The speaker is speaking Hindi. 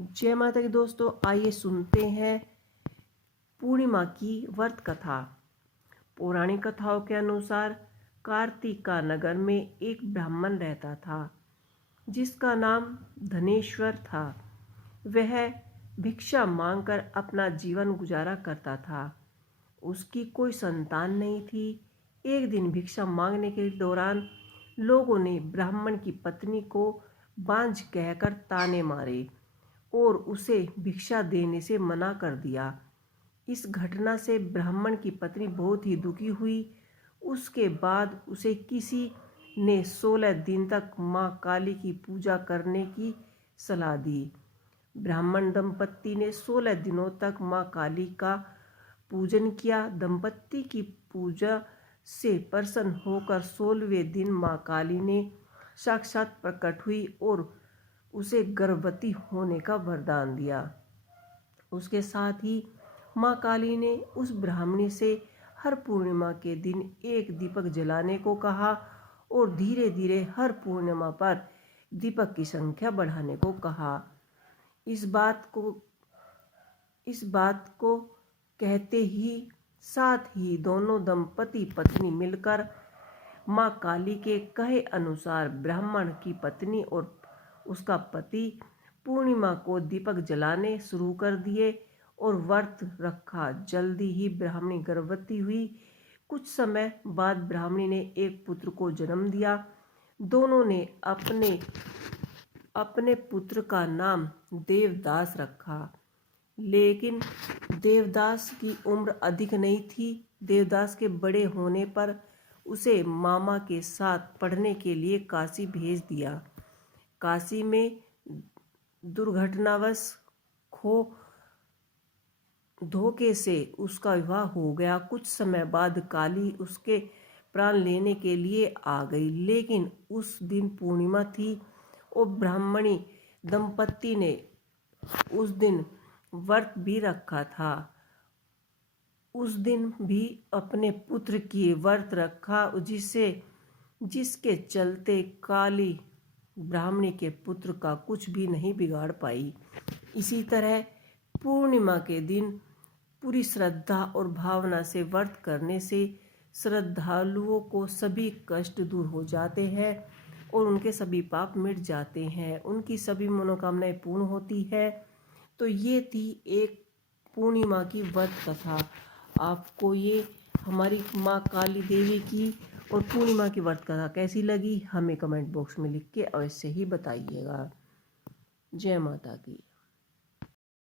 जय माता की दोस्तों, आइए सुनते हैं पूर्णिमा की व्रत कथा। पौराणिक कथाओं के अनुसार कार्तिका नगर में एक ब्राह्मण रहता था जिसका नाम धनेश्वर था। वह भिक्षा मांगकर अपना जीवन गुजारा करता था। उसकी कोई संतान नहीं थी। एक दिन भिक्षा मांगने के दौरान लोगों ने ब्राह्मण की पत्नी को बांझ कहकर ताने मारे और उसे भिक्षा देने से मना कर दिया। इस घटना से ब्राह्मण की पत्नी बहुत ही दुखी हुई। उसके बाद उसे किसी ने 16 दिन तक माँ काली की पूजा करने की सलाह दी। ब्राह्मण दंपत्ति ने 16 दिनों तक माँ काली का पूजन किया। दंपत्ति की पूजा से प्रसन्न होकर 16वें दिन माँ काली ने साक्षात प्रकट हुई और उसे गर्भवती होने का वरदान दिया। उसके साथ ही माँ काली ने उस ब्राह्मणी से हर पूर्णिमा के दिन एक दीपक जलाने को कहा और धीरे धीरे हर पूर्णिमा पर दीपक की संख्या बढ़ाने को कहा। इस बात को कहते ही साथ ही दोनों दंपति पत्नी मिलकर माँ काली के कहे अनुसार ब्राह्मण की पत्नी और उसका पति पूर्णिमा को दीपक जलाने शुरू कर दिए और व्रत रखा। जल्दी ही ब्राह्मणी गर्भवती हुई। कुछ समय बाद ब्राह्मणी ने एक पुत्र को जन्म दिया। दोनों ने अपने पुत्र का नाम देवदास रखा। लेकिन देवदास की उम्र अधिक नहीं थी। देवदास के बड़े होने पर उसे मामा के साथ पढ़ने के लिए काशी भेज दिया। काशी में दुर्घटनावश धोखे से उसका विवाह हो गया। कुछ समय बाद काली उसके प्राण लेने के लिए आ गई। लेकिन उस दिन पूर्णिमा थी और ब्राह्मणी दंपत्ति ने उस दिन व्रत भी रखा था। उस दिन भी अपने पुत्र की व्रत रखा जिसके चलते काली ब्राह्मणी के पुत्र का कुछ भी नहीं बिगाड़ पाई। इसी तरह पूर्णिमा के दिन पूरी श्रद्धा और भावना से व्रत करने से श्रद्धालुओं को सभी कष्ट दूर हो जाते हैं और उनके सभी पाप मिट जाते हैं, उनकी सभी मनोकामनाएं पूर्ण होती है। तो ये थी एक पूर्णिमा की व्रत कथा। आपको ये हमारी माँ काली देवी की और पूर्णिमा की व्रत कथा कैसी लगी हमें कमेंट बॉक्स में लिख के अवश्य ही बताइएगा। जय माता की।